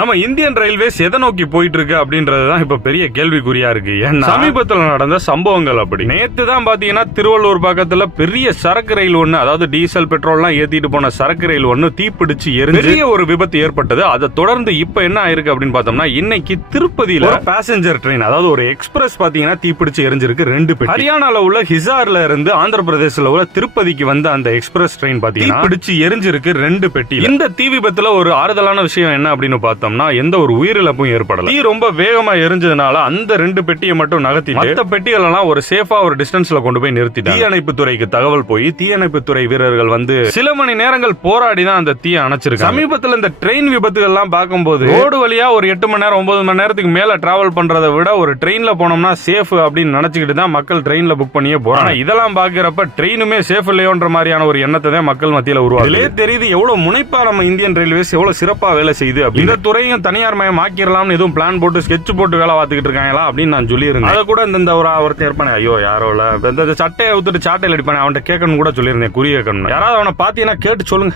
நம்ம Indian railways எதை நோக்கி போயிட்டு இருக்கு அப்படின்றதுதான் இப்ப பெரிய கேள்விக்குறியா இருக்கு. ஏன்னா சமீபத்தில் நடந்த சம்பவங்கள் அப்படி. நேத்து தான் பாத்தீங்கன்னா திருவள்ளூர் பக்கத்துல பெரிய சரக்கு ரயில் ஒண்ணு, அதாவது டீசல் பெட்ரோல் எல்லாம் ஏத்திட்டு போன சரக்கு ரயில் ஒண்ணு தீப்பிடிச்சு எரிஞ்சு பெரிய ஒரு விபத்து ஏற்பட்டது. அதை தொடர்ந்து இப்ப என்ன ஆயிருக்கு அப்படின்னு பார்த்தோம்னா, இன்னைக்கு திருப்பதியில பேசஞ்சர் ட்ரெயின், அதாவது ஒரு எக்ஸ்பிரஸ் பாத்தீங்கன்னா தீப்பிடிச்சு எரிஞ்சிருக்கு 2 பெட்டி. ஹரியானால உள்ள ஹிசார்ல இருந்து ஆந்திர பிரதேசல உள்ள திருப்பதிக்கு வந்த அந்த எக்ஸ்பிரஸ் ட்ரெயின் பாத்தீங்கன்னா தீப்பிடிச்சு எரிஞ்சிருக்கு 2 பெட்டி. இந்த தீ விபத்துல ஒரு ஆறுதலான விஷயம் என்ன அப்படின்னு பார்த்தோம்னா, எந்த ஒரு உயிரிழப்பும் ஏற்படல. தீ ரொம்ப வேகமா எரிஞ்சதுனால அந்த 2 பெட்டியை மட்டும் நகர்த்தி மற்ற பெட்டிகள் எல்லாம் ஒரு சேஃபா ஒரு டிஸ்டன்ஸ்ல கொண்டு போய் நிறுத்திட்டாங்க. தீயணைப்பு துறைக்கு தகவல் போய் தீயணைப்பு துறை வீரர்கள் வந்து சில மணி நேரங்கள் போராடி தான் அந்த தீயை அணைச்சிருக்காங்க. சமீபத்தில் இந்த ட்ரெயின் விபத்துகள் எல்லாம் பார்க்கும்போது ரோடு வழியா ஒரு 8 மணி நேரம் 9 மணி நேரத்துக்கு மேல டிராவல் பண்றதை விட ஒரு ட்ரெயின்ல போனோம்னா சேஃப் அப்படின்னு நினைச்சுக்கிட்டு தான் மக்கள் ட்ரெயின்ல புக் பண்ணியே போறாங்க. இதெல்லாம் பாக்குறப்ப ட்ரெயினுமே சேஃப் இல்லையோன்ற மாதிரியான ஒரு எண்ணத்தை தான் மக்கள் மத்தியில உருவாகுது. தெரியுது எவ்வளவு முனைப்பா நம்ம இந்தியன் ரயில்வேஸ் எவ்வளவு சிறப்பா வேலை செய்யுது. இந்த துறையும் தனியார் மயம் ஆக்கிரலாம்னு எதுவும் பிளான் போட்டு ஸ்கெட்ச் போட்டு வேலை பார்த்துக்கிட்டு இருக்காங்களா அப்படின்னு நான் சொல்லியிருந்தேன். அதை கூட இந்த ஒருத்தர் இருப்பானே, ஐயோ யாரோ இந்த சட்டையை ஊத்துட்டு சாட்டையில் அடிப்பானே, அவன்கிட்ட கேட்கணும் கூட சொல்லியிருந்தேன், குறி கேட்கணும். யாராவது அவனை பாத்தீங்கன்னா கேட்டு சொல்லுங்க.